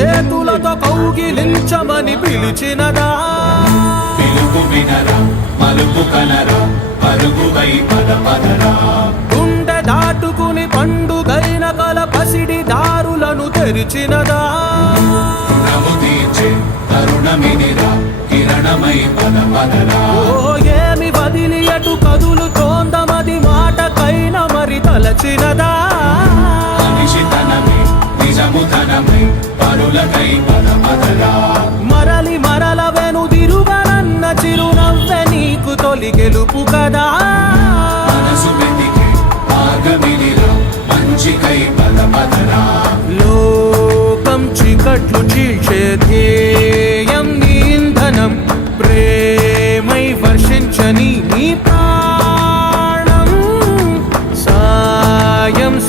చేతులతో కౌగిలించమని పిలిచినదా? పిలుపు వినరా మలుపు కనరా పరుగువై పదరా. గుండె దాటుకుని పండుగైన కల పసిడి దారులను తెరిచినదా? రుణము తీర్చే తరుణమినిరా కిరణమై పదరా. ఓ ఏమి వదిలి అటు కదులుతోందమది మాటకైన మరి తలచినదా? మనిషితనమే నిజముతనమై పరులకై పదరా. మరలి మరల వెనుదిరుగనన్న చిరునవ్వె నీకు తొలి గెలుపు కదా? మనసు వెతికే మార్గమినిరా మంచికై పదరా. లోకం చీకట్లు చీల్చే